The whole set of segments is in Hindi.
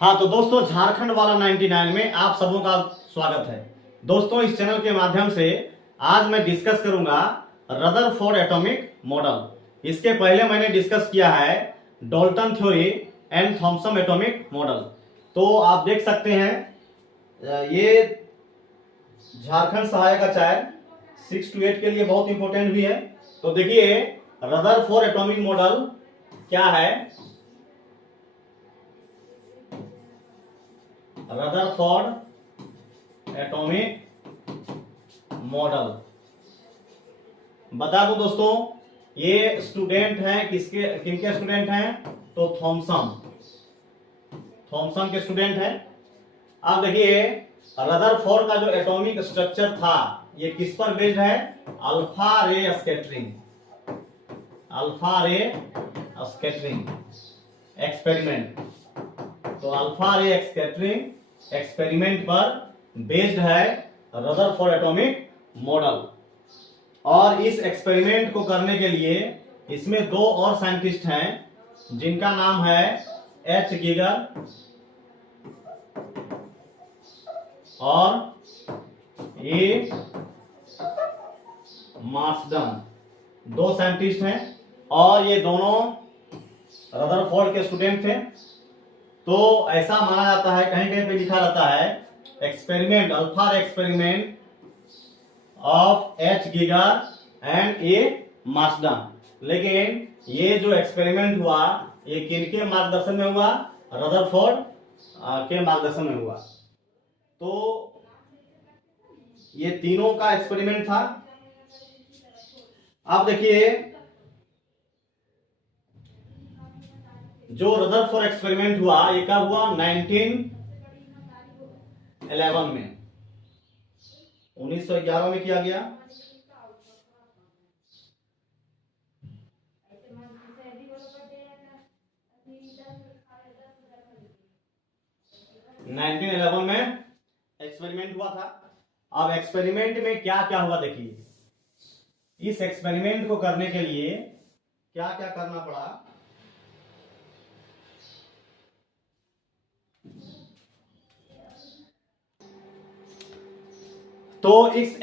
हाँ तो दोस्तों, झारखंड वाला 99 में आप सबों का स्वागत है। दोस्तों, इस चैनल के माध्यम से आज मैं डिस्कस करूंगा रदरफोर्ड एटॉमिक मॉडल। इसके पहले मैंने डिस्कस किया है Dalton theory and Thomson atomic model. तो आप देख सकते हैं ये झारखंड सहायक आचार्य 6 to 8 के लिए बहुत इंपॉर्टेंट भी है। तो देखिए, रदरफोर्ड एटॉमिक मॉडल क्या है। रदरफोर्ड एटॉमिक मॉडल बता दो दोस्तों, ये स्टूडेंट हैं किनके स्टूडेंट हैं? तो थॉमसन के स्टूडेंट हैं। अब देखिए, रदरफोर्ड का जो एटॉमिक स्ट्रक्चर था ये किस पर बेस्ड है? अल्फा रे स्कैटरिंग एक्सपेरिमेंट। तो अल्फा रे स्कैटरिंग एक्सपेरिमेंट पर बेस्ड है रदरफोर्ड एटॉमिक मॉडल। और इस एक्सपेरिमेंट को करने के लिए इसमें दो और साइंटिस्ट हैं जिनका नाम है एच गीगर और ए मार्सडन। दो साइंटिस्ट हैं और ये दोनों रदरफोर्ड के स्टूडेंट थे। तो ऐसा माना जाता है, कहीं कहीं पे लिखा रहता है experiment alpha experiment of H Geiger and A Marsden. लेकिन ये जो एक्सपेरिमेंट हुआ ये किनके मार्गदर्शन में हुआ? रदरफोर्ड के मार्गदर्शन में हुआ। तो ये तीनों का एक्सपेरिमेंट था। अब देखिए, जो रदरफोर्ड एक्सपेरिमेंट हुआ ये कब हुआ? 1911 में, 1911 में किया गया। नाइनटीन 11 में एक्सपेरिमेंट हुआ था। अब एक्सपेरिमेंट में क्या क्या हुआ देखिए। इस एक्सपेरिमेंट को करने के लिए क्या क्या करना पड़ा? तो इस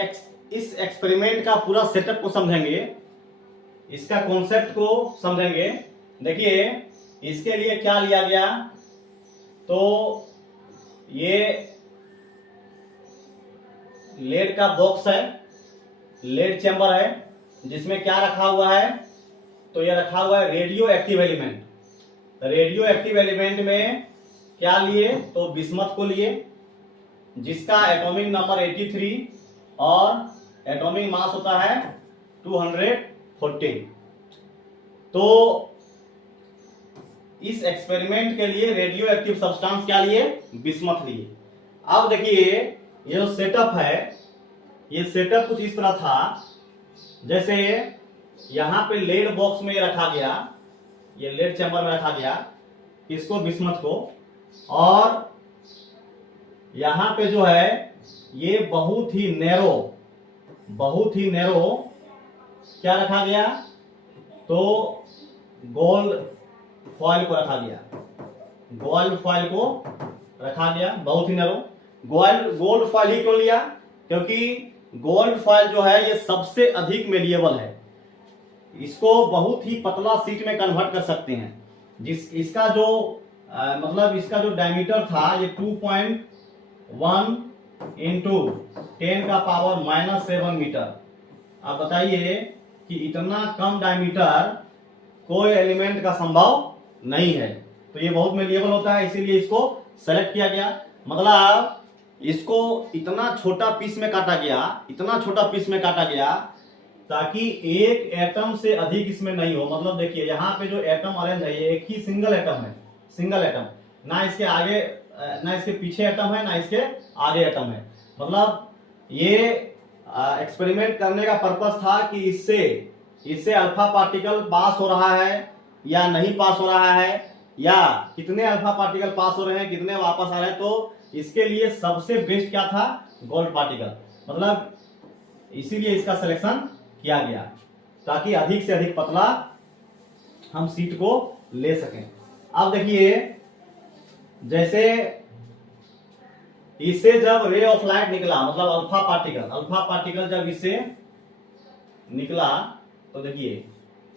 एक्सपेरिमेंट का पूरा सेटअप को समझेंगे, इसका कॉन्सेप्ट को समझेंगे। देखिए, इसके लिए क्या लिया गया? तो ये लेड का बॉक्स है, लेड चैम्बर है, जिसमें क्या रखा हुआ है? तो ये रखा हुआ है radio active element. Radio active element में क्या लिए? तो बिस्मथ को लिए, जिसका एटॉमिक नंबर 83 और एटॉमिक मास होता है 214। तो इस एक्सपेरिमेंट के लिए रेडियो एक्टिव सब्सटेंस क्या लिए? बिस्मथ लिए। अब देखिए, ये जो सेटअप है ये सेटअप कुछ इस तरह था, जैसे यहां पे लेड बॉक्स में रखा गया, ये लेड चैम्बर में रखा गया इसको, बिस्मथ को। और यहां पे जो है ये बहुत ही नैरो क्या रखा गया? तो गोल्ड फॉइल को रखा गया, गोल्ड फॉइल को रखा गया, बहुत ही नैरो। गोल्ड फॉइल ही क्यों लिया? क्योंकि गोल्ड फॉइल जो है ये सबसे अधिक मेलिएबल है, इसको बहुत ही पतला शीट में कन्वर्ट कर सकते हैं। इसका जो मतलब इसका जो डायमीटर था ये 2.1 इंटू 10 का पावर -7 मीटर। आप बताइए कि इतना कम डायमीटर कोई एलिमेंट का संभव नहीं है। तो ये बहुत मेलिएबल होता है, इसीलिए इसको सेलेक्ट किया गया। मतलब इसको इतना छोटा पीस में काटा गया ताकि एक एटम से अधिक इसमें नहीं हो। मतलब देखिए, यहाँ पे जो एटम अरेंज है ये एक ही सिंगल एटम, ना इसके आगे ना इसके पीछे एटम है, ना इसके आगे एटम है। मतलब ये एक्सपेरिमेंट करने का पर्पस था कि इससे अल्फा पार्टिकल पास हो रहा है या नहीं पास हो रहा है, या कितने अल्फा पार्टिकल पास हो रहे हैं, कितने वापस आ रहे हैं। तो इसके लिए सबसे बेस्ट क्या था? Gold particle. मतलब इसीलिए इसका सिलेक्शन किया गया ताकि अधिक से अधिक पतला हम सीट को ले सकें। अब देखिए, जैसे इससे जब रे ऑफ लाइट निकला, मतलब अल्फा पार्टिकल जब इससे निकला, तो देखिए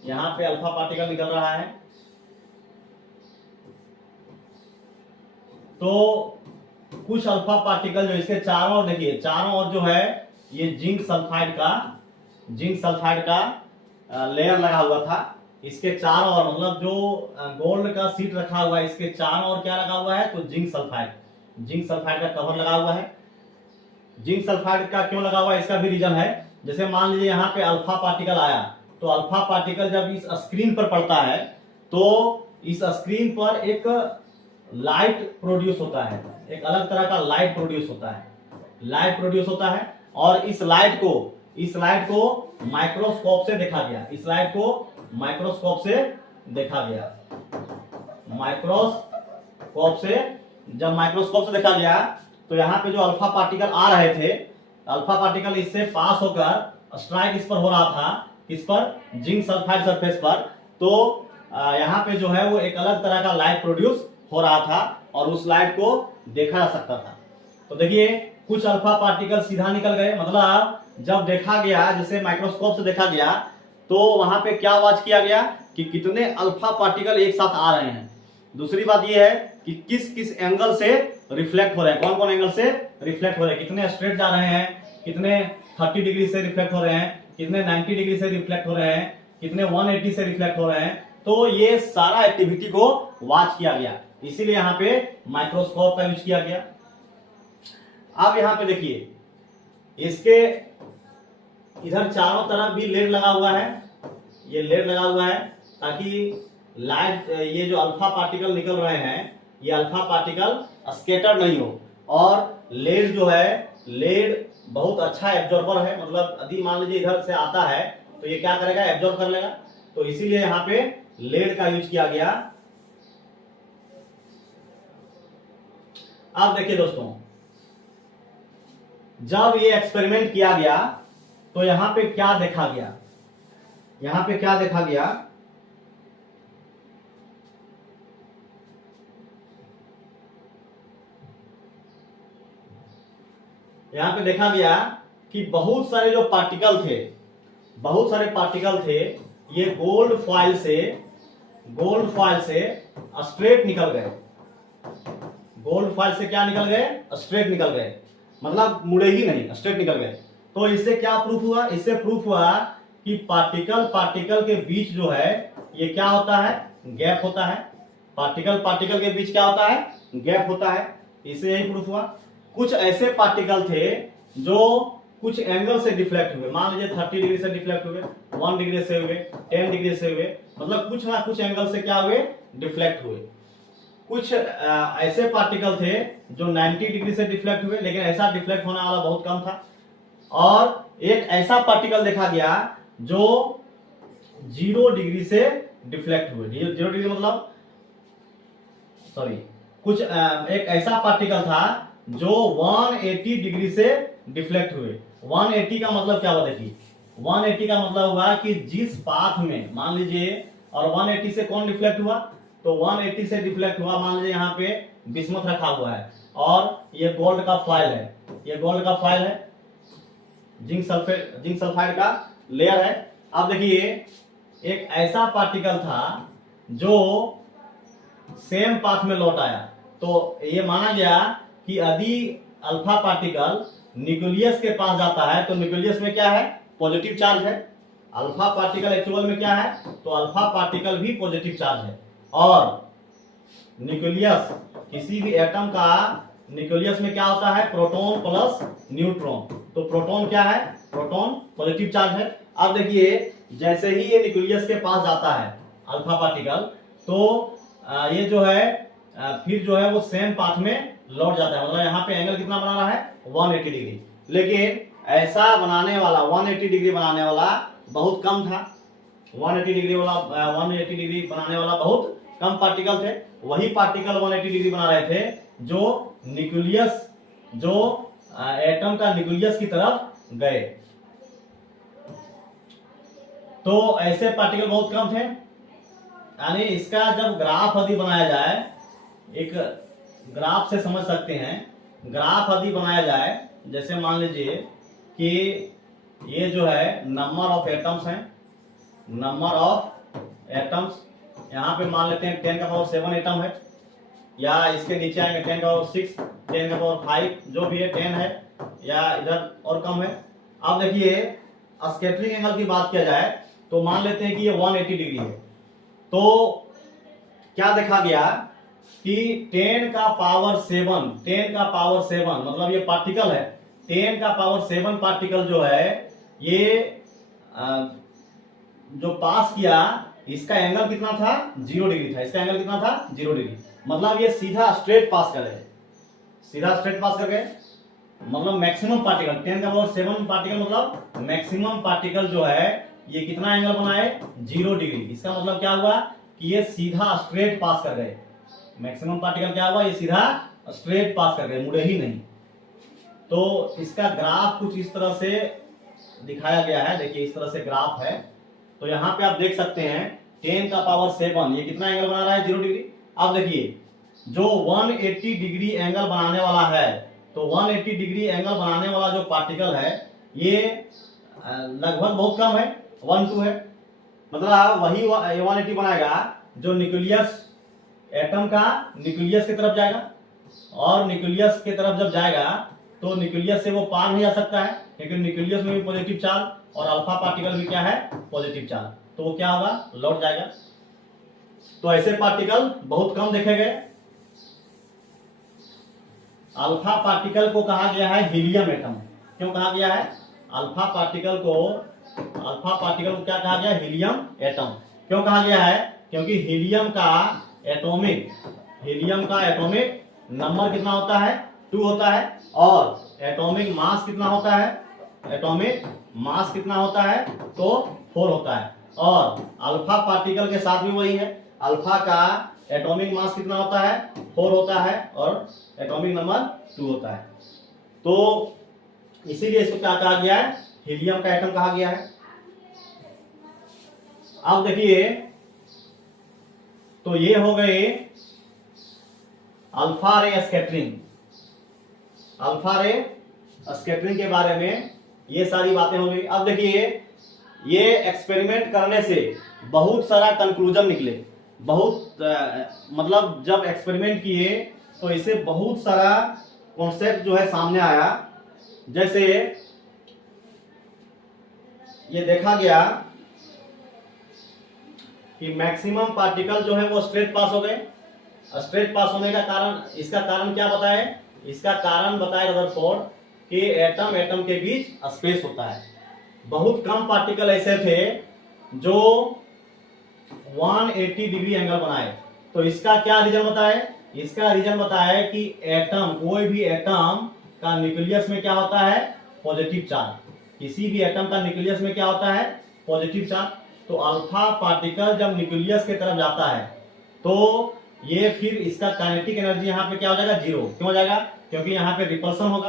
यहां पे अल्फा पार्टिकल निकल रहा है, तो कुछ अल्फा पार्टिकल जो इसके चारों ओर, देखिए चारों ओर जो है ये जिंक सल्फाइड का लेयर लगा हुआ था। इसके चारों ओर, मतलब जो गोल्ड का सीट रखा हुआ है, इसके चारों ओर क्या लगा हुआ है, तो जिंक सल्फाइड का कवर लगा हुआ है। जिंक सल्फाइड का क्यों लगा हुआ है, इसका भी रीजन है। जैसे मान लीजिए यहाँ पे अल्फा पार्टिकल आया, तो अल्फा पार्टिकल जब इस स्क्रीन पर पड़ता है, तो इस स्क्रीन पर एक लाइट प्रोड्यूस होता है, एक अलग तरह का लाइट प्रोड्यूस होता है। और इस लाइट को माइक्रोस्कोप से देखा गया, जब माइक्रोस्कोप से देखा गया, तो यहाँ पे जो अल्फा पार्टिकल आ रहे थे, अल्फा पार्टिकल इससे पास होकर स्ट्राइक इस पर हो रहा था, इस पर जिंक सल्फाइड सरफेस पर, तो यहाँ पे जो है वो एक अलग तरह का लाइट प्रोड्यूस हो रहा था और उस लाइट को देखा जा सकता था। तो देखिए कुछ अल्फा पार्टिकल सीधा निकल गए, मतलब जब देखा गया, जैसे माइक्रोस्कोप से देखा गया, तो वहां पे क्या वाच किया गया कि कितने अल्फा पार्टिकल एक साथ आ रहे हैं। दूसरी बात यह है कि किस किस एंगल से रिफ्लेक्ट हो रहे हैं, कौन कौन एंगल से रिफ्लेक्ट हो रहे हैं, कितने स्ट्रेट जा रहे हैं, कितने 30 डिग्री से रिफ्लेक्ट हो रहे हैं, कितने 90 डिग्री से रिफ्लेक्ट हो रहे हैं, कितने 180 से रिफ्लेक्ट हो रहे हैं। तो ये सारा एक्टिविटी को वॉच किया गया, इसीलिए यहाँ पे माइक्रोस्कोप का यूज किया गया। अब यहाँ पे देखिए इसके इधर चारों तरफ भी लेड लगा हुआ है, ये लेड लगा हुआ है ताकि लाइट, ये जो अल्फा पार्टिकल निकल रहे हैं, ये अल्फा पार्टिकल स्कैटर नहीं हो। और लेड जो है, लेड बहुत अच्छा एब्जॉर्बर है, मतलब यदि मान लीजिए इधर से आता है तो ये क्या करेगा, एब्जॉर्ब कर लेगा। तो इसीलिए यहाँ पे लेड का यूज किया गया। अब देखिए दोस्तों, जब ये एक्सपेरिमेंट किया गया तो यहां पे क्या देखा गया, यहां पे क्या देखा गया, यहां पे देखा गया कि बहुत सारे जो पार्टिकल थे, ये गोल्ड फॉइल से स्ट्रेट निकल गए। गोल्ड फॉइल से क्या निकल गए, स्ट्रेट निकल गए, मतलब मुड़े ही नहीं, स्ट्रेट निकल गए। तो इससे क्या प्रूफ हुआ, इससे प्रूफ हुआ कि पार्टिकल के बीच जो है ये क्या होता है, गैप होता है। पार्टिकल के बीच क्या होता है, गैप होता है। इससे यही प्रूफ हुआ। कुछ ऐसे पार्टिकल थे जो कुछ एंगल से डिफ्लेक्ट हुए, मान लीजिए 30 डिग्री से डिफ्लेक्ट हुए, 1 डिग्री से हुए, 10 डिग्री से हुए, मतलब कुछ ना कुछ एंगल से क्या हुए, डिफ्लेक्ट हुए। कुछ ऐसे पार्टिकल थे जो 90 डिग्री से डिफ्लेक्ट हुए, लेकिन ऐसा डिफ्लेक्ट होने वाला बहुत कम था। और एक ऐसा पार्टिकल देखा गया जो 0 डिग्री से डिफ्लेक्ट हुए। 0 डिग्री मतलब कुछ एक ऐसा पार्टिकल था जो 180 डिग्री से डिफ्लेक्ट हुए। 180 का मतलब क्या हुआ, देखिए 180 का मतलब हुआ कि जिस पाथ में, मान लीजिए, और 180 से कौन डिफ्लेक्ट हुआ, तो 180 से डिफ्लेक्ट हुआ, मान लीजिए यहाँ पे बिस्मथ रखा हुआ है और ये गोल्ड का फॉइल है, जिंक सल्फाइड का लेयर है। अब देखिए एक ऐसा पार्टिकल था जो सेम पाथ में लौट आया, तो ये माना गया कि यदि अल्फा पार्टिकल न्यूक्लियस के पास जाता है तो न्यूक्लियस में क्या है, पॉजिटिव चार्ज है। अल्फा पार्टिकल एक्चुअल में क्या है, तो अल्फा पार्टिकल भी पॉजिटिव चार्ज है। और न्यूक्लियस, किसी भी एटम का न्यूक्लियस में क्या होता है, प्रोटॉन प्लस न्यूट्रॉन। तो प्रोटॉन क्या है, प्रोटॉन पॉजिटिव चार्ज है। अब देखिए जैसे ही ये न्यूक्लियस के पास जाता है अल्फा पार्टिकल, तो ये जो है फिर जो है वो सेम पाथ में लौट जाता है, मतलब यहाँ पे एंगल कितना बना रहा है, 180 डिग्री। लेकिन ऐसा बनाने वाला 180 डिग्री बनाने वाला बहुत कम था। 180 डिग्री बनाने वाला बहुत कम पार्टिकल थे। वही पार्टिकल 180 डिग्री बना रहे थे जो न्यूक्लियस, जो एटम का न्यूक्लियस की तरफ गए। तो ऐसे पार्टिकल बहुत कम थे। यानी इसका जब ग्राफ यदि बनाया जाए, एक ग्राफ से समझ सकते हैं। ग्राफ यदि बनाया जाए, जैसे मान लीजिए कि ये जो है नंबर ऑफ एटम्स हैं, नंबर ऑफ एटम्स, यहाँ पे मान लेते हैं 10 का पावर 7 एटम है, या इसके नीचे आएंगे 10 का पावर 6, 10 का पावर 5, जो भी है 10 है, या इधर और कम है। अब देखिए स्कैटरिंग एंगल की बात किया जाए तो मान लेते हैं कि ये 180 डिग्री है। तो क्या देखा गया कि 10 का पावर 7, 10 का पावर 7 मतलब ये पार्टिकल है, 10 का पावर 7 पार्टिकल जो है ये जो पास किया, इसका एंगल कितना था 0 डिग्री था। इसका एंगल कितना था 0 डिग्री, मतलब ये सीधा स्ट्रेट पास कर गए, सीधा स्ट्रेट पास कर गए। मतलब मैक्सिमम पार्टिकल 10 का पावर 7 पार्टिकल, मतलब मैक्सिमम पार्टिकल जो है ये कितना एंगल बनाए 0 डिग्री। इसका मतलब क्या हुआ कि ये सीधा स्ट्रेट पास कर गए। मैक्सिमम पार्टिकल क्या हुआ, ये सीधा स्ट्रेट पास कर गए, मुड़े ही नहीं। तो इसका ग्राफ कुछ इस तरह से दिखाया गया है, देखिए इस तरह से ग्राफ है। तो यहाँ पे आप देख सकते हैं 10 का पावर 7 ये कितना एंगल बना रहा है 0 डिग्री। अब देखिए जो 180 डिग्री एंगल बनाने वाला है, तो 180 डिग्री एंगल बनाने वाला जो पार्टिकल है ये लगभग बहुत कम है, 1-2 है। मतलब वही 180 बनाएगा जो न्यूक्लियस एटम का न्यूक्लियस की तरफ जाएगा, और न्यूक्लियस की तरफ जब जाएगा तो न्यूक्लियस से वो पार नहीं जा सकता है, क्योंकि न्यूक्लियस में भी पॉजिटिव चार्ज और अल्फा पार्टिकल भी क्या है पॉजिटिव चार्ज, तो वो क्या होगा लौट जाएगा। तो ऐसे पार्टिकल बहुत कम देखे गए। अल्फा पार्टिकल को कहा गया है हीलियम एटम। क्यों कहा गया है अल्फा पार्टिकल को क्या कहा गया हीलियम एटम? क्यों कहा गया है? क्योंकि हीलियम का एटॉमिक नंबर कितना होता है 2 होता है, और एटॉमिक मास कितना होता है, तो 4 होता है। और अल्फा पार्टिकल के साथ भी वही है, अल्फा का एटॉमिक मास कितना होता है 4 होता है, और एटॉमिक नंबर 2 होता है। तो इसीलिए इसको क्या कहा गया है हीलियम का एटम कहा गया है। अब देखिए तो ये हो गए अल्फा रे स्कैटरिंग के बारे में ये सारी बातें हो गई। अब देखिए ये एक्सपेरिमेंट करने से बहुत सारा कंक्लूजन निकले, मतलब जब एक्सपेरिमेंट किए तो इससे बहुत सारा कॉन्सेप्ट जो है सामने आया। जैसे ये देखा गया कि मैक्सिमम पार्टिकल जो है वो स्ट्रेट पास हो गए। स्ट्रेट पास होने का कारण, इसका कारण क्या बताए? इसका कारण बताए रदरफोर्ड कि एटम के बीच स्पेस होता है। बहुत कम पार्टिकल ऐसे थे जो 180 डिग्री एंगल बनाए। तो इसका क्या रीजन बताए? इसका रीजन बताया कि कोई भी एटम का न्यूक्लियस में क्या होता है पॉजिटिव चार्ज। किसी भी एटम का न्यूक्लियस में क्या होता है पॉजिटिव चार्ज। तो अल्फा पार्टिकल जब न्यूक्लियस की तरफ जाता है तो ये फिर इसका काइनेटिक एनर्जी यहाँ पे क्या हो जाएगा 0। क्यों हो जाएगा? क्योंकि यहाँ पे रिपल्सन होगा।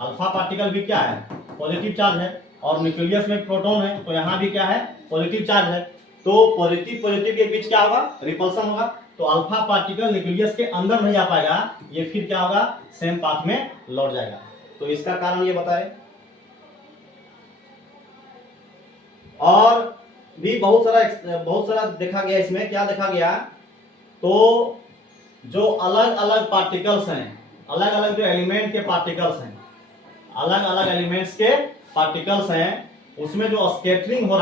अल्फा पार्टिकल भी क्या है पॉजिटिव चार्ज है, और न्यूक्लियस में प्रोटॉन है, तो यहाँ भी क्या है पॉजिटिव चार्ज है। तो पॉजिटिव के बीच क्या होगा रिपल्सन होगा। तो अल्फा पार्टिकल न्यूक्लियस के अंदर नहीं आ पाएगा, ये फिर क्या होगा सेम पाथ में लौट जाएगा। तो इसका कारण ये बताए। और भी बहुत सारा देखा गया। इसमें क्या देखा गया? तो जो अलग अलग पार्टिकल्स हैं, अलग अलग जो एलिमेंट के पार्टिकल्स हैं, अलग अलग एलिमेंट्स के पार्टिकल्स हैं, उसमें जो स्कैटरिंग हो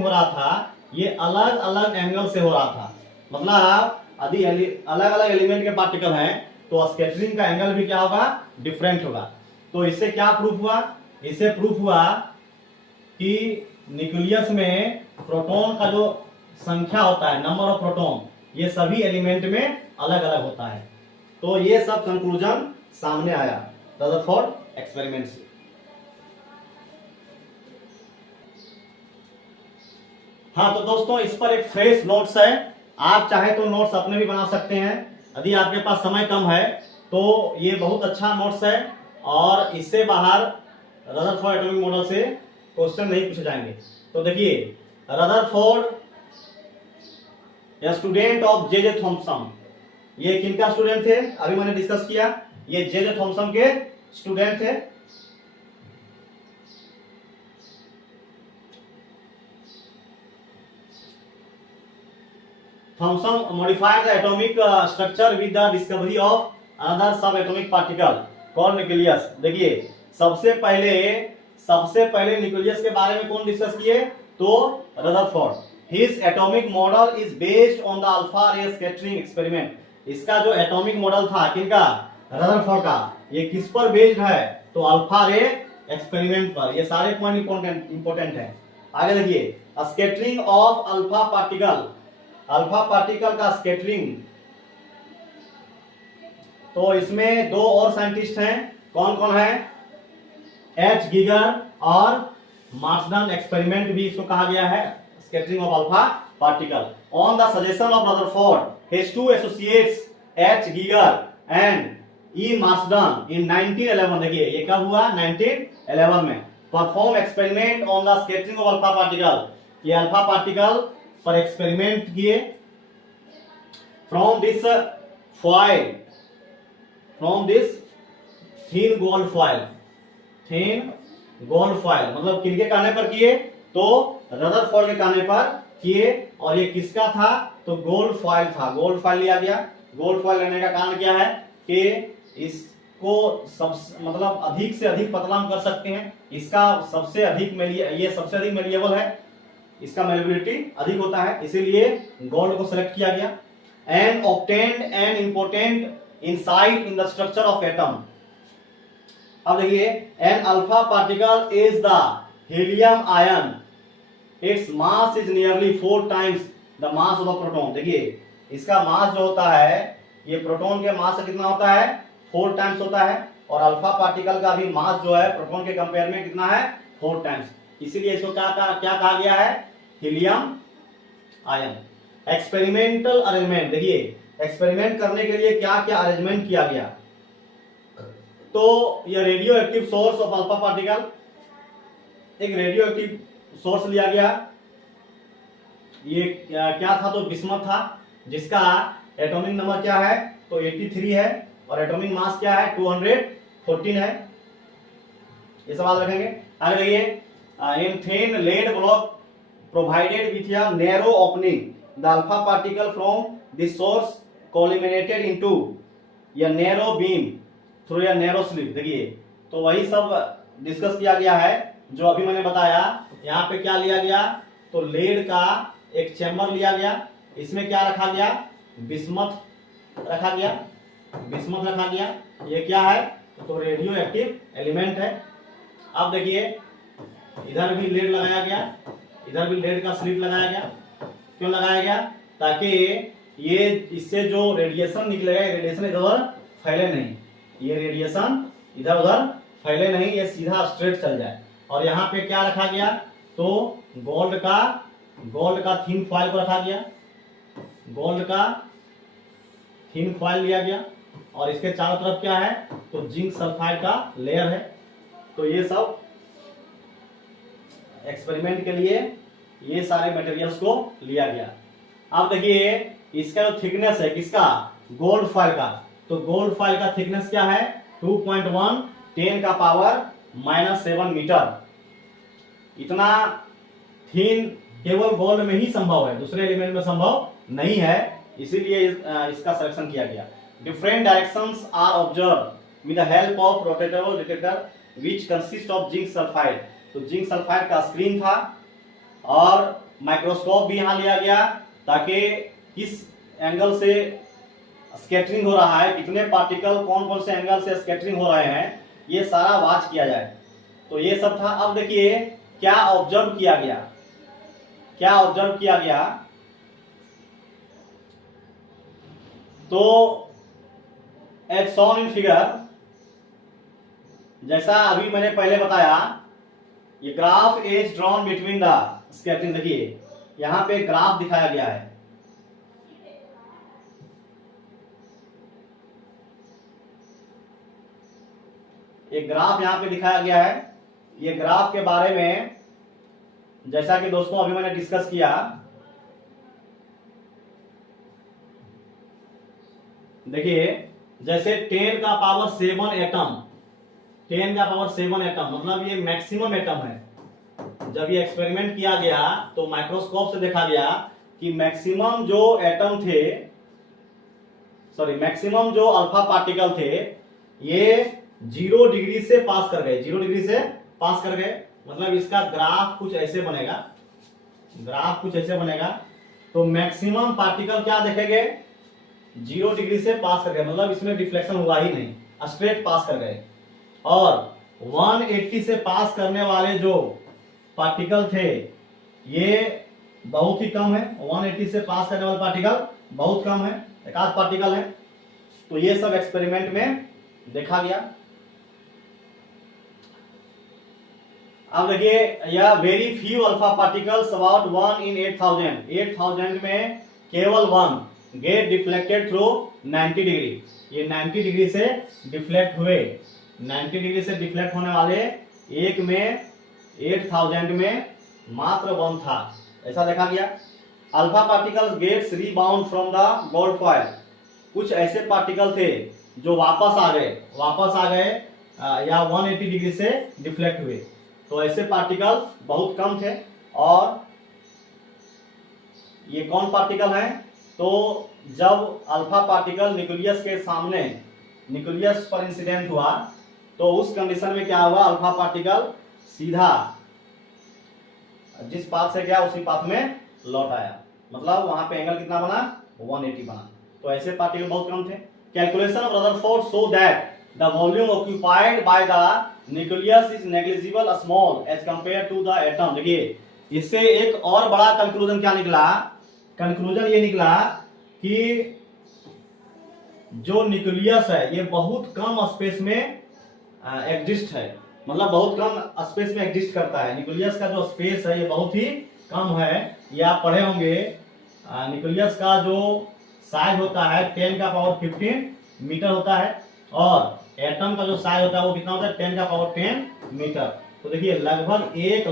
रहा था ये अलग अलग एंगल से हो रहा था। मतलब यदि अलग अलग एलिमेंट के पार्टिकल हैं तो स्कैटरिंग का एंगल भी क्या होगा डिफरेंट होगा। तो इससे क्या प्रूफ हुआ? इससे प्रूफ हुआ कि न्यूक्लियस में प्रोटॉन का जो संख्या होता है, नंबर ऑफ प्रोटॉन, ये सभी एलिमेंट में अलग अलग होता है। तो ये सब कंक्लूजन सामने आया रदरफोर्ड एक्सपेरिमेंट से। हाँ तो दोस्तों इस पर एक फ्रेश नोट्स है, आप चाहे तो नोट्स अपने भी बना सकते हैं। यदि आपके पास समय कम है तो ये बहुत अच्छा नोट्स है, और इससे बाहर रदरफोर्ड एटॉमिक मॉडल से क्वेश्चन नहीं पूछे जाएंगे। तो देखिए Rutherford student of J Thompson, ये किनका स्टूडेंट थे, अभी मैंने डिस्कस किया, ये जे थॉमसन के स्टूडेंट थे। Thomson modified the atomic structure with the discovery of another subatomic particle called nucleus. देखिए सबसे पहले न्यूक्लियस के बारे में कौन डिस्कस किए, तो Rutherford. His atomic model is based on the alpha ray scattering experiment। इसका जो एटॉमिक मॉडल था किनका, रदरफोर्ड का, ये किस पर बेस्ड है, तो अल्फा रे एक्सपेरिमेंट पर। ये सारे पॉइंट इंपॉर्टेंट है। आगे देखिए, स्कैटरिंग ऑफ अल्फा पार्टिकल का स्कैटरिंग। तो इसमें दो और साइंटिस्ट हैं, कौन कौन है, एच गीगर और मार्सडन एक्सपेरिमेंट भी इसको कहा गया है, scattering of alpha particle. On the suggestion of Rutherford, his two associates H Geiger and E Marsden in 1911, देखिए ये कब हुआ, 1911 में, perform experiment on the scattering of alpha particle. ये अल्फा पार्टिकल पर एक्सपेरिमेंट किए। From this thin gold foil, मतलब किनके कहने पर किए, तो रदरफोर्ड के कहने पर किए। और ये किसका था, तो गोल्ड फॉइल था, गोल्ड फॉइल लिया गया। गोल्ड फॉइल लेने का कारण क्या है कि इसको मतलब अधिक से अधिक पतला हम कर सकते हैं, इसका सबसे अधिक मेलिएबल है, इसका मेलिबिलिटी अधिक होता है, इसीलिए गोल्ड को सिलेक्ट किया गया। And obtained an important insight in the structure of atom. अब देखिए, an alpha particle is the helium ion, its mass is nearly 4 times the mass of the proton. देखिए इसका मास जो होता है, ये प्रोटॉन के मास से कितना होता है, 4 टाइम्स होता है, और अल्फा पार्टिकल का भी मास जो है प्रोटॉन के कंपेयर में कितना है, 4 टाइम्स, इसीलिए इसको क्या कहा गया है, हीलियम आयन। एक्सपेरिमेंटल अरेंजमेंट, देखिए एक्सपेरिमेंट करने के लिए क्या क्या अरेंजमेंट किया गया, तो ये radio active source of alpha particle, एक रेडियो एक्टिव सोर्स लिया गया, ये क्या था, तो बिस्मथ था, जिसका एटॉमिक नंबर क्या है, तो 83 है, और एटॉमिक मास क्या है, 214 है। ये सवाल रखेंगे। आगे देखिए, in thin lead block provided with a narrow opening, the alpha particle from this source collimated into a narrow beam through a narrow slit. देखिए तो वही सब डिस्कस किया गया है जो अभी मैंने बताया। यहाँ पे क्या लिया गया, तो लेड का एक चैम्बर लिया गया, इसमें क्या रखा गया, बिस्मथ रखा गया। ये क्या है, तो रेडियो एक्टिव एलिमेंट है। अब देखिए इधर भी लेड लगाया गया, इधर भी लेड का स्लिट लगाया गया। क्यों लगाया गया, ताकि ये इससे जो रेडिएशन निकलेगा, रेडिएशन इधर उधर फैले नहीं, ये रेडिएशन इधर उधर फैले नहीं, ये सीधा स्ट्रेट चल जाए। और यहाँ पे क्या रखा गया, तो गोल्ड का थिन फॉइल को रखा गया, गोल्ड का थिन फॉइल लिया गया, और इसके चारों तरफ क्या है, तो जिंक सल्फाइड का लेयर है। तो ये सब एक्सपेरिमेंट के लिए ये सारे मटेरियल्स को लिया गया। अब देखिए इसका जो थिकनेस है किसका, गोल्ड फॉइल का, तो गोल्ड फॉइल का थिकनेस क्या है, 2.1 10 का पावर -7 मीटर। इतना थिन केवल गोल्ड में ही संभव है, दूसरे एलिमेंट में संभव नहीं है, इसीलिए इसका सिलेक्शन किया गया। Different directions are observe with the help of rotatable detector which consist of zinc sulphide. तो जिंक सल्फाइड का स्क्रीन था, और माइक्रोस्कोप भी यहाँ लिया गया, ताकि किस एंगल से स्कैटरिंग हो रहा है, कितने पार्टिकल कौन कौन से एंगल से स्कैटरिंग हो रहे हैं, ये सारा वॉच किया जाए। तो ये सब था। अब देखिए क्या ऑब्जर्व किया गया, तो एज शोन इन फिगर, जैसा अभी मैंने पहले बताया, ये graph is drawn between the scattering. देखिए यहां पे ग्राफ दिखाया गया है, एक ग्राफ यहां पे दिखाया गया है। ये ग्राफ के बारे में जैसा कि दोस्तों अभी मैंने डिस्कस किया, देखिए जैसे 10 का पावर 7 एटम, 10 का पावर 7 एटम मतलब ये मैक्सिमम एटम है। जब ये एक्सपेरिमेंट किया गया तो माइक्रोस्कोप से देखा गया कि मैक्सिमम जो एटम थे, सॉरी मैक्सिमम जो अल्फा पार्टिकल थे ये 0 डिग्री से पास कर गए, 0 डिग्री से पास कर गए। मतलब इसका ग्राफ कुछ ऐसे बनेगा, ग्राफ कुछ ऐसे बनेगा। तो मैक्सिमम पार्टिकल क्या देखेंगे, 0 डिग्री से पास कर गए, मतलब इसमें डिफ्लेक्शन हुआ ही नहीं, स्ट्रेट पास कर गए। और 180 से पास करने वाले जो पार्टिकल थे ये बहुत ही कम है। 180 से पास करने वाले पार्टिकल बहुत कम है, एक आध पार्टिकल है। तो ये सब एक्सपेरिमेंट में देखा गया। अब देखिए यह very few alpha particles about 1 in 8000 में केवल 1 गेट डिफ्लेक्टेड थ्रू 90 डिग्री। ये 90 डिग्री से डिफ्लेक्ट हुए, 90 डिग्री से डिफ्लेक्ट होने वाले एक में 8000 में मात्र 1 था, ऐसा देखा गया। Alpha particles gets rebound from the gold foil. कुछ ऐसे पार्टिकल थे जो वापस आ गए या 180 डिग्री से डिफ्लेक्ट हुए। तो ऐसे पार्टिकल बहुत कम थे। और ये कौन पार्टिकल है, तो जब अल्फा पार्टिकल न्यूक्लियस के सामने, न्यूक्लियस पर इंसिडेंट हुआ तो उस कंडीशन में क्या हुआ, अल्फा पार्टिकल सीधा जिस पाथ से गया उसी पाथ में लौट आया। मतलब वहां पे एंगल कितना बना, 180 बना। तो ऐसे पार्टिकल बहुत कम थे। Calculation of Rutherford show that the volume occupied by the nucleus is negligible small as compare to the atom. देखिए इससे एक और बड़ा कंक्लूजन क्या निकला, कंक्लूजन ये निकला कि जो न्यूक्लियस है ये बहुत कम स्पेस में एग्जिस्ट है, मतलब बहुत कम स्पेस में एग्जिस्ट करता है। न्यूक्लियस का जो स्पेस है ये बहुत ही कम है। ये आप पढ़े होंगे, न्यूक्लियस का जो साइज होता है 10 का पावर 15 मीटर होता है और एटम का जो साइज होता है वो कितना होता है, 10 का पावर 10 मीटर। तो देखिए लगभग 1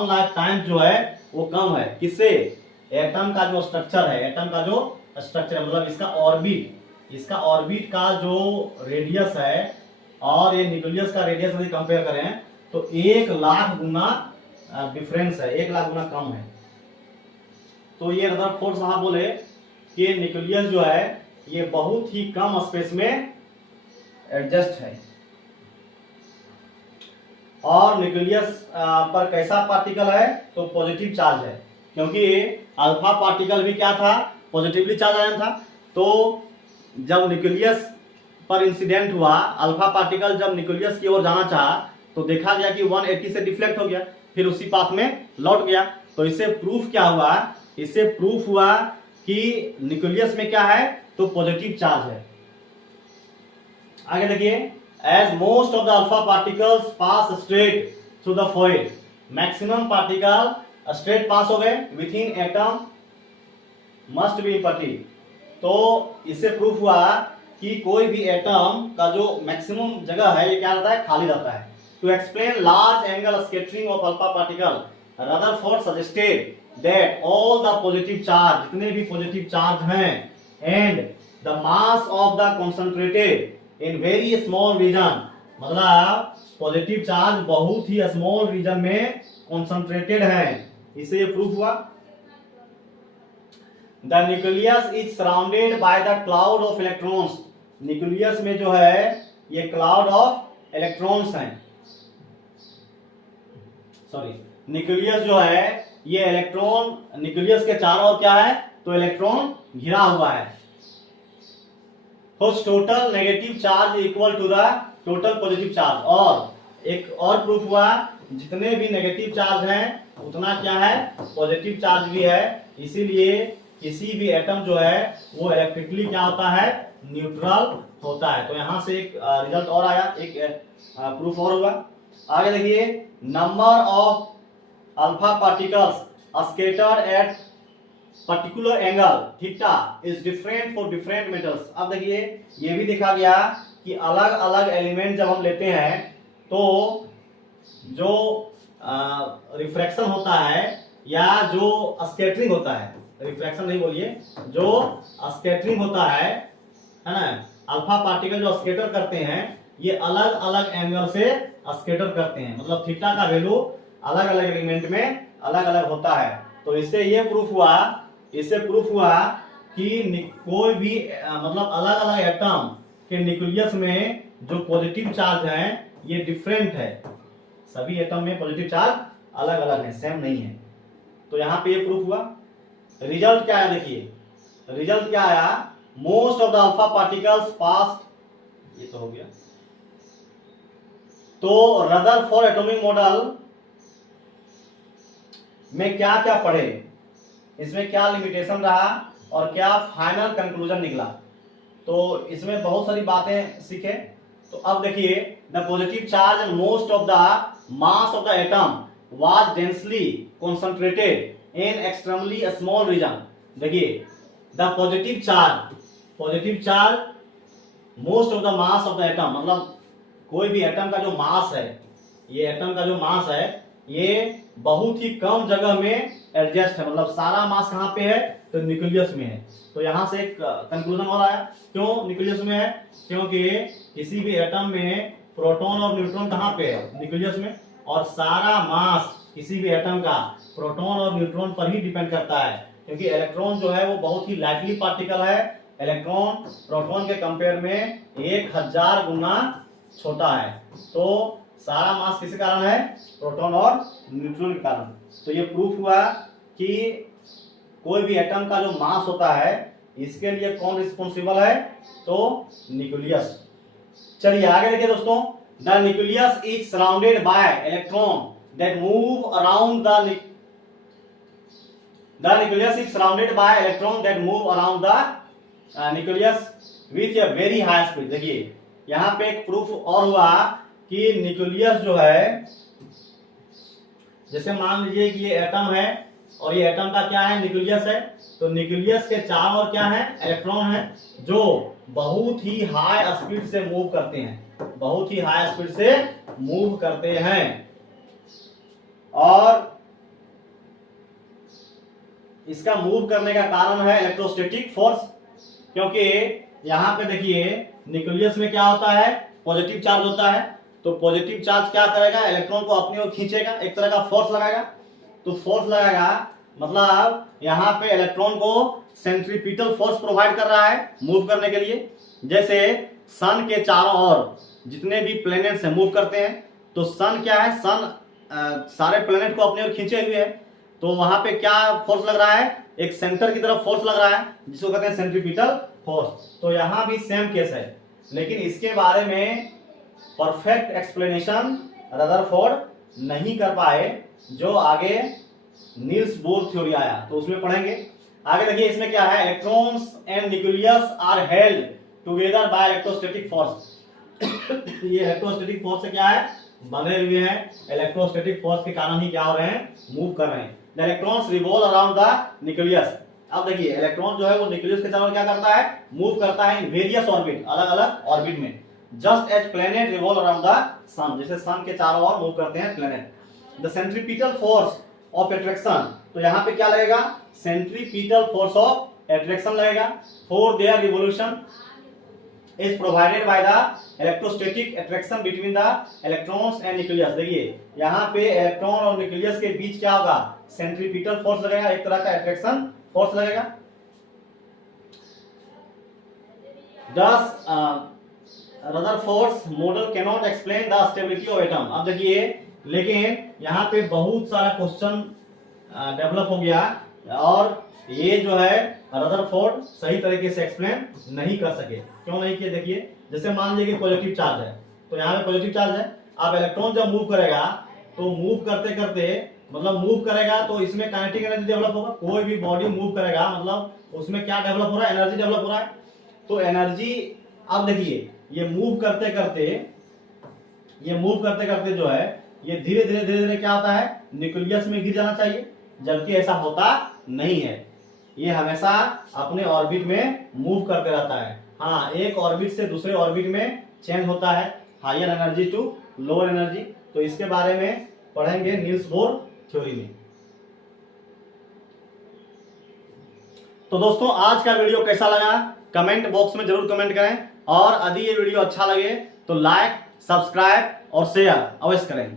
लाख टाइम्स जो है वो कम है। किससे, एटम का जो स्ट्रक्चर है, एटम का जो स्ट्रक्चर है मतलब इसका ऑर्बिट का जो रेडियस है और ये न्यूक्लियस का रेडियस यदि कंपेयर करें तो 1 लाख गुना डिफरेंस है, 1 लाख गुना कम है। तो ये रदरफोर्ड साहब बोले कि न्यूक्लियस जो है ये बहुत ही कम स्पेस में एडजस्ट है। और न्यूक्लियस पर कैसा पार्टिकल है, तो पॉजिटिव चार्ज है, क्योंकि अल्फा पार्टिकल भी क्या था, पॉजिटिवली चार्ज आयन था। तो जब न्यूक्लियस पर इंसिडेंट हुआ, अल्फा पार्टिकल जब न्यूक्लियस की ओर जाना चाहा तो देखा गया कि 180 से डिफ्लेक्ट हो गया, फिर उसी पाथ में लौट गया। तो इससे प्रूफ क्या हुआ, इससे प्रूफ हुआ कि न्यूक्लियस में क्या है, तो पॉजिटिव चार्ज है। आगे देखिए, as most of the alpha particles pass straight through the foil, maximum particle straight pass हो गए within atom must be empty. तो इससे प्रूफ हुआ कि कोई भी एटम का जो मैक्सिमम जगह है ये क्या रहता है, खाली रहता है। To explain large angle scattering of alpha particle, Rutherford suggested that all the positive charge, जितने भी पॉजिटिव चार्ज हैं, and the mass of the concentrated in very small region, मतलब पॉजिटिव चार्ज बहुत ही स्मॉल रीजन में कंसंट्रेटेड है। इससे ये प्रूफ हुआ। The nucleus is surrounded by the cloud of electrons, nucleus में जो है ये क्लाउड ऑफ इलेक्ट्रॉन्स हैं, सॉरी न्यूक्लियस जो है ये इलेक्ट्रॉन, न्यूक्लियस के चारों ओर क्या है, तो इलेक्ट्रॉन घिरा हुआ है। Total negative charge equal to the total positive charge. और एक और प्रूफ हुआ, जितने भी नेगेटिव चार्ज हैं उतना क्या है, पॉजिटिव चार्ज भी है। इसीलिए किसी भी एटम जो है वो इलेक्ट्रिकली क्या होता है, न्यूट्रल होता है। तो यहां से एक रिजल्ट और आया, एक प्रूफ और हुआ। आगे देखिए, number of alpha particles scattered at particular angle theta is different for different metals. अब देखिए ये भी देखा गया कि अलग अलग एलिमेंट जब हम लेते हैं तो जो रिफ्रैक्शन होता है या जो स्कैटरिंग होता है, रिफ्रैक्शन नहीं बोलिए, जो स्कैटरिंग होता है ना, अल्फा पार्टिकल जो स्कैटर करते हैं ये अलग अलग एंगल से स्कैटर करते हैं, मतलब थीटा का वैल्यू अलग अलग एलिमेंट में अलग अलग होता है। तो इससे ये प्रूफ हुआ कि कोई भी मतलब अलग अलग एटम के न्यूक्लियस में जो पॉजिटिव चार्ज है ये डिफरेंट है, सभी एटम में पॉजिटिव चार्ज अलग अलग है, सेम नहीं है। तो यहाँ पे ये प्रूफ हुआ। रिजल्ट क्या आया देखिए, रिजल्ट क्या आया, most of the alpha particles pass, ये तो हो गया। तो रदरफोर्ड एटॉमिक मॉडल में क्या क्या पढ़े, इसमें क्या लिमिटेशन रहा और क्या फाइनल कंक्लूजन निकला, तो इसमें बहुत सारी बातें सीखे। तो अब देखिए, the positive charge and most of the mass of the atom was densely concentrated in extremely small region. देखिए, the positive charge most of the mass of the atom, मतलब कोई भी एटम का जो मास है, ये एटम का जो मास है ये बहुत ही कम जगह में एडजस्ट है, मतलब सारा मास कहाँ पे है, तो न्यूक्लियस में है। तो यहां से एक कंक्लूजन और आया, क्यों न्यूक्लियस में है, क्योंकि किसी भी एटम में प्रोटॉन और न्यूट्रॉन कहाँ पे है, न्यूक्लियस में, और सारा मास किसी भी एटम का प्रोटॉन और न्यूट्रॉन पर ही डिपेंड करता है, क्योंकि इलेक्ट्रॉन जो है वो बहुत ही लाइटली पार्टिकल है, इलेक्ट्रॉन प्रोटॉन के कंपेयर में 1000 गुना छोटा है। तो सारा मास किसके कारण है, प्रोटॉन और न्यूट्रॉन के कारण। तो ये प्रूफ हुआ कि कोई भी एटम का जो मास होता है इसके लिए कौन रिस्पॉन्सिबल है, तो न्यूक्लियस। चलिए आगे देखिए दोस्तों, the nucleus is surrounded bye electron that move around the nucleus is surrounded bye electron that move around the nucleus with a very high speed. देखिए यहाँ पे एक प्रूफ और हुआ कि न्यूक्लियस जो है, जैसे मान लीजिए कि ये एटम है और ये एटम का क्या है, न्यूक्लियस है, तो न्यूक्लियस के चारों ओर क्या है, इलेक्ट्रॉन है, जो बहुत ही हाई स्पीड से मूव करते हैं, बहुत ही हाई स्पीड से मूव करते हैं। और इसका मूव करने का कारण है इलेक्ट्रोस्टैटिक फोर्स, क्योंकि यहां पे देखिए न्यूक्लियस में क्या होता है, पॉजिटिव चार्ज होता है, तो पॉजिटिव चार्ज क्या करेगा, इलेक्ट्रॉन को अपनी ओर खींचेगा, एक तरह का फोर्स लगाएगा। तो फोर्स लगाएगा मतलब यहाँ पे इलेक्ट्रॉन को सेंट्रीपिटल फोर्स प्रोवाइड कर रहा है मूव करने के लिए। जैसे सन के चारों ओर जितने भी प्लैनेट्स हैं मूव करते हैं, तो सन क्या है, सन सारे प्लैनेट को अपनी ओर खींचे हुए है, तो वहां पे क्या फोर्स लग रहा है, एक सेंटर की तरफ फोर्स लग रहा है जिसको कहते हैं सेंट्रीपिटल फोर्स। तो यहां भी सेम केस है, लेकिन इसके बारे में परफेक्ट एक्सप्लेनेशन रदरफोर्ड नहीं कर पाए, जो आगे नील्स बोर थ्योरी आया तो उसमें पढ़ेंगे। आगे देखिए इसमें क्या है, electrons and nucleus are held together by electrostatic force. ये इलेक्ट्रोस्टैटिक फोर्स से क्या है, बने हुए हैं, इलेक्ट्रोस्टैटिक फोर्स के कारण ही क्या हो रहे हैं, मूव कर रहे हैं। The electrons revolve around the nucleus. अब देखिए इलेक्ट्रॉन जो है वो न्यूक्लियस के चारों ओर क्या करता है, मूव करता है इन वेरियस ऑर्बिट, अलग अलग ऑर्बिट में, just as planet revolve around the sun, जैसे सन के चारों ओर मूव करते हैं planet. The centripetal force of attraction, तो यहाँ पे क्या लगेगा, सेंट्रीपिटल फोर्स ऑफ अट्रैक्शन लगेगा for their revolution is provided by the electrostatic attraction between the electrons and nucleus। देखिए यहाँ पे इलेक्ट्रॉन और न्यूक्लियस के बीच क्या होगा, सेंट्रीपिटल फोर्स लगेगा, एक तरह का अट्रैक्शन फोर्स लगेगा। Thus Rutherford's model cannot explain the stability of atom। अब देखिए लेकिन यहाँ पे बहुत सारा क्वेश्चन डेवलप हो गया और ये जो है रदरफोर्ड सही तरीके से एक्सप्लेन नहीं कर सके। क्यों नहीं किए, देखिए जैसे मान लीजिए कि पॉजिटिव चार्ज है, तो यहाँ पे पॉजिटिव चार्ज है, अब इलेक्ट्रॉन जब मूव करेगा तो मूव करते करते मतलब मूव करेगा तो इसमें काइनेटिक एनर्जी डेवलप होगा। कोई भी बॉडी मूव करेगा मतलब उसमें क्या डेवलप हो रहा है, एनर्जी डेवलप हो रहा है। तो एनर्जी, अब देखिए ये मूव करते करते जो है ये धीरे धीरे क्या होता है, न्यूक्लियस में गिर जाना चाहिए, जबकि ऐसा होता नहीं है, ये हमेशा अपने ऑर्बिट में मूव करते रहता है। हाँ, एक ऑर्बिट से दूसरे ऑर्बिट में चेंज होता है, higher energy to lower energy, तो इसके बारे में पढ़ेंगे नील्स बोर थ्योरी में। तो दोस्तों आज का वीडियो कैसा लगा कमेंट बॉक्स में जरूर कमेंट करें, और यदि ये वीडियो अच्छा लगे तो लाइक, सब्सक्राइब और शेयर अवश्य करें।